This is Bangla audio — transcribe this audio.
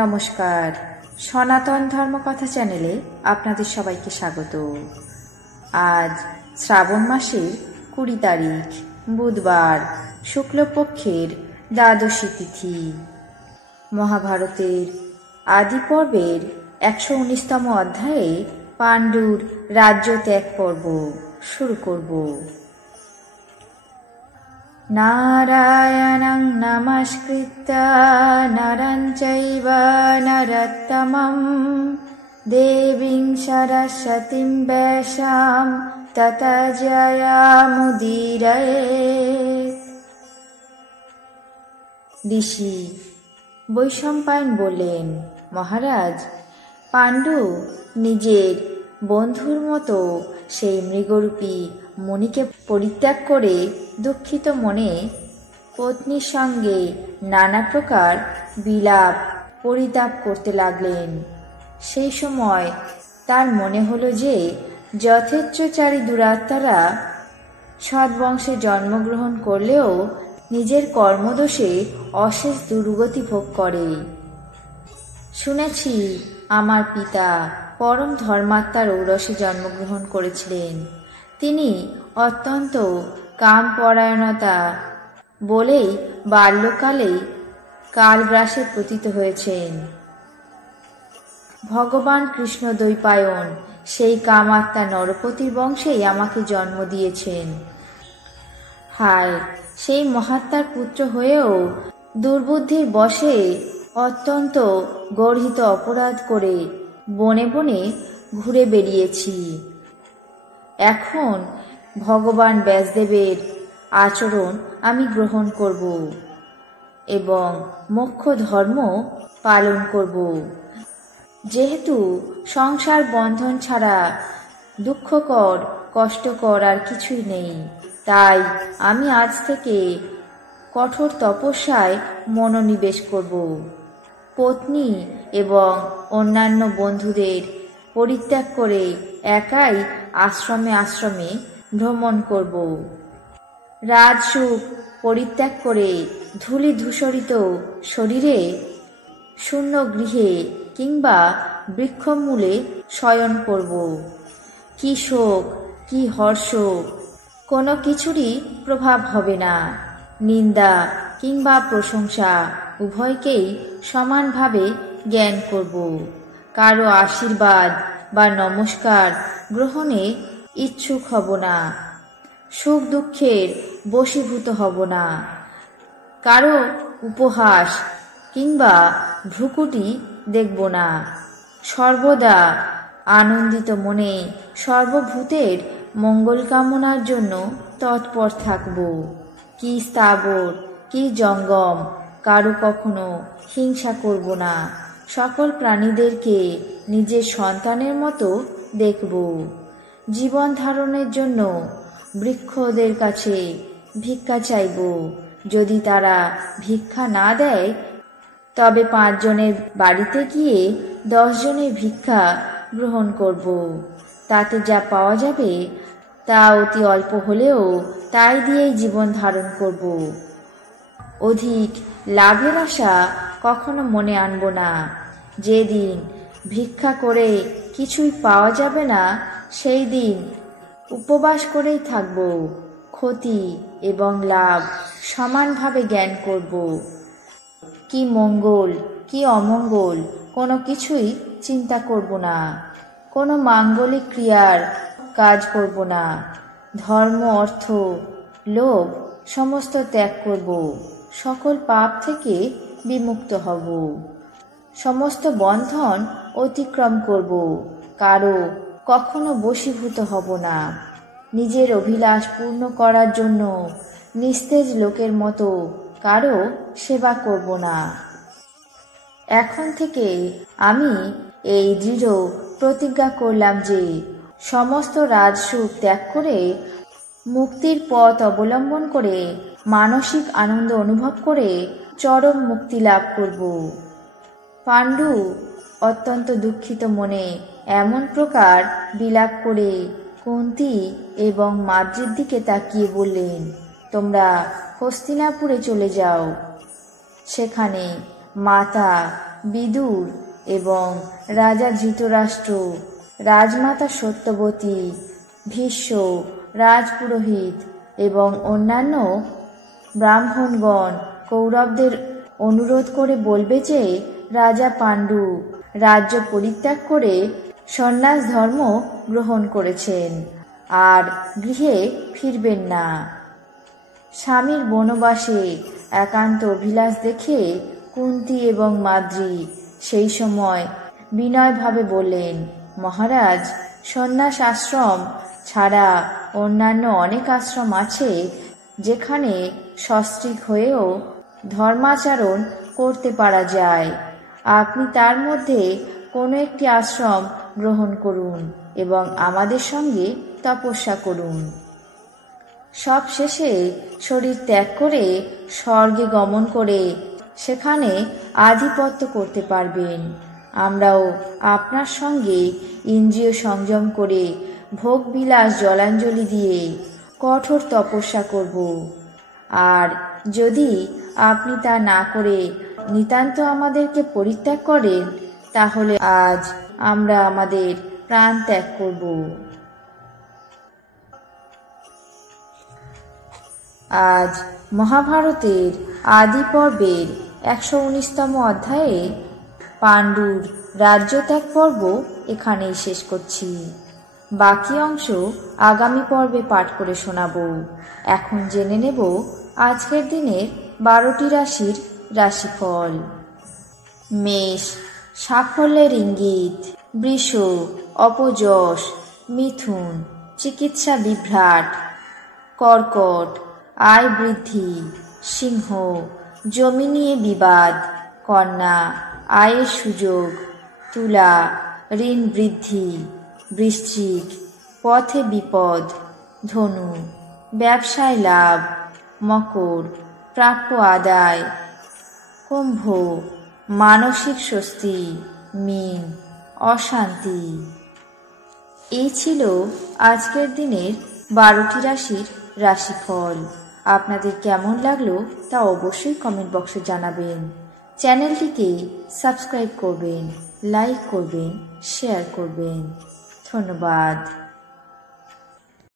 নমস্কার, সনাতন ধর্মকথা চ্যানেলে আপনাদের সবাইকে স্বাগত। আজ শ্রাবণ মাসের 20 তারিখ বুধবার, শুক্লপক্ষের দ্বাদশী তিথি। মহাভারতের আদি পর্বের 119তম অধ্যায়ে পাণ্ডুর রাজ্য ত্যাগ পর্ব শুরু করব। নারায়ণং নমস্কৃত্য নরং চৈব নরোত্তমং দেবীং সরস্বতীং ব্যাসাং ততো জয়মুদীরয়েৎ। ঋষি বৈশম্পায়ন বললেন, মহারাজ, পাণ্ডু নিজের বন্ধুর মতো সেই মৃগরূপী মুনিকে পরিত্যাগ করে দুঃখিত মনে পত্নীর সঙ্গে নানা প্রকার বিলাপ পরিতাপ করতে লাগলেন। সেই সময় তার মনে হলো যে যথেচ্ছাচারী দুরাত্মারা সদ্বংশে জন্মগ্রহণ করলেও নিজের কর্মদোষে অশেষ দুর্গতি ভোগ করে। শুনেছি আমার পিতা পরম ধর্মাত্মার ঔরসে জন্মগ্রহণ করেছিলেন। তিনি অত্যন্ত কামপরায়ণতা বলেই বাল্যকালেই কালগ্রাসে পতিত হয়েছেন। ভগবান কৃষ্ণ দ্বৈপায়ন সেই কামাত্মা নরপতির বংশেই আমাকে জন্ম দিয়েছেন। হায়, সেই মহাত্মার পুত্র হয়েও দুর্বুদ্ধির বশে অত্যন্ত গর্হিত অপরাধ করে বনে বনে ঘুরে বেরিয়েছি। এখন ভগবান ব্যাসদেবের আচরণ আমি গ্রহণ করব এবং মোক্ষ ধর্ম পালন করব। যেহেতু সংসার বন্ধন ছাড়া দুঃখকর কষ্টকর আর কিছুই নেই, তাই আমি আজ থেকে কঠোর তপস্যায় মনোনিবেশ করব। পত্নী এবং অন্যান্য বন্ধুদের পরিত্যাগ করে একাই আশ্রমে আশ্রমে ভ্রমণ করব। রাজসুখ পরিত্যাগ করে ধূলি ধূসরিত শরীরে শূন্য গৃহে কিংবা বৃক্ষমূলে শয়ন করব। কি শোক, কি হর্ষ, কোনো কিছুরই প্রভাব হবে না। নিন্দা কিংবা প্রশংসা উভয়কেই সমানভাবে জ্ঞান করব। কারো আশীর্বাদ বা নমস্কার গ্রহণে ইচ্ছুক হব না। সুখ দুঃখের বশীভূত হব না। কারো উপহাস কিংবা ভ্রুকুটি দেখব না। সর্বদা আনন্দিত মনে সর্বভূতের মঙ্গল কামনার জন্য তৎপর থাকব। কি স্থাবর, কি জঙ্গম, কারো কখনো হিংসা করব না। সকল প্রাণীদেরকে নিজের সন্তানের মতো দেখব। জীবন ধারণের জন্য বৃক্ষদের কাছে ভিক্ষা চাইব। যদি তারা ভিক্ষা না দেয়, তবে 5 জনের বাড়িতে গিয়ে 10 জনের ভিক্ষা গ্রহণ করব। তাতে যা পাওয়া যাবে তা অতি অল্প হলেও তাই দিয়েই জীবন ধারণ করব। অধিক লাভের আশা কখনো মনে আনব না। যেদিন ভিক্ষা করে কিছুই পাওয়া যাবে না, সেই দিন উপবাস করেই থাকব। ক্ষতি এবং লাভ সমানভাবে জ্ঞান করব। কি মঙ্গল, কি অমঙ্গল কোনো কিছুই চিন্তা করব না। কোনো মাঙ্গলিক ক্রিয়ার কাজ করব না। ধর্ম, অর্থ, লোভ সমস্ত ত্যাগ করব। সকল পাপ থেকে বিমুক্ত হব। সমস্ত বন্ধন অতিক্রম করব। কারো কখনো বশীভূত হব না। নিজের অভিলাষ পূর্ণ করার জন্য নিস্তেজ লোকের মতো কারো সেবা করব না। এখন থেকে আমি এই দৃঢ় প্রতিজ্ঞা করলাম যে সমস্ত রাজসুখ ত্যাগ করে মুক্তির পথ অবলম্বন করে মানসিক আনন্দ অনুভব করে চরম মুক্তি লাভ করব। পাণ্ডু অত্যন্ত দুঃখিত মনে এমন প্রকার বিলাপ করে কুন্তী এবং মাদ্রির দিকে তাকিয়ে বললেন, তোমরা হস্তিনাপুরে চলে যাও। সেখানে মাতা বিদুর এবং রাজা ধৃতরাষ্ট্র, রাজমাতা সত্যবতী, ভীষ্ম, রাজপুরোহিত এবং অন্যান্য ব্রাহ্মণগণ কৌরবদের অনুরোধ করে বলবে যে রাজা পাণ্ডু রাজ্য পরিত্যাগ করে সন্ন্যাস ধর্ম গ্রহণ করেছেন আর গৃহে ফিরবেন না। স্বামীর বনবাসে একান্ত অভিলাষ দেখে কুন্তী এবং মাদ্রী সেই সময় বিনয়ভাবে বললেন, মহারাজ, সন্ন্যাস আশ্রম ছাড়া অন্যান্য অনেক আশ্রম আছে যেখানে সস্ত্রীক হয়েও ধর্মাচরণ করতে পারা যায়। আপনি তার মধ্যে কোনো একটি আশ্রম গ্রহণ করুন এবং আমাদের সঙ্গে তপস্যা করুন। সব শেষে শরীর ত্যাগ করে স্বর্গে গমন করে সেখানে আধিপত্য করতে পারবেন। আমরাও আপনার সঙ্গে ইন্দ্রিয় সংযম করে ভোগবিলাস জলাঞ্জলি দিয়ে কঠোর তপস্যা করব। আর যদি আপনি তা না করে নিতান্ত আমাদেরকে পরিত্যাগ করেন, তাহলে আজ আমরা আমাদের প্রাণ ত্যাগ করব। আজ মহাভারতের আদি পর্বের 119তম অধ্যায়ে পাণ্ডুর রাজ্যত্যাগ পর্ব এখানেই শেষ করছি। বাকি অংশ আগামী পর্বে পাঠ করে শোনাব। এখন জেনে নেব আজকের দিনের 12টি রাশির রাশিফল। মেষ সাফল্যের ইঙ্গিত, বৃষ অপযশ, মিথুন চিকিৎসা বিভ্রাট, কর্কট আয় বৃদ্ধি, সিংহ জমি নিয়ে বিবাদ, কন্যা আয়ের সুযোগ, তুলা ঋণ বৃদ্ধি, বৃশ্চিক পথে বিপদ, ধনু ব্যবসায় লাভ, মকর প্রাপ্য আদায়, কুম্ভ মানসিক স্বস্তি, মীন অশান্তি। এই ছিল আজকের দিনের 12টি রাশির রাশিফল। আপনাদের কেমন লাগলো তা অবশ্যই কমেন্ট বক্সে জানাবেন। চ্যানেলটিকে সাবস্ক্রাইব করবেন, লাইক করবেন, শেয়ার করবেন। ধন্যবাদ।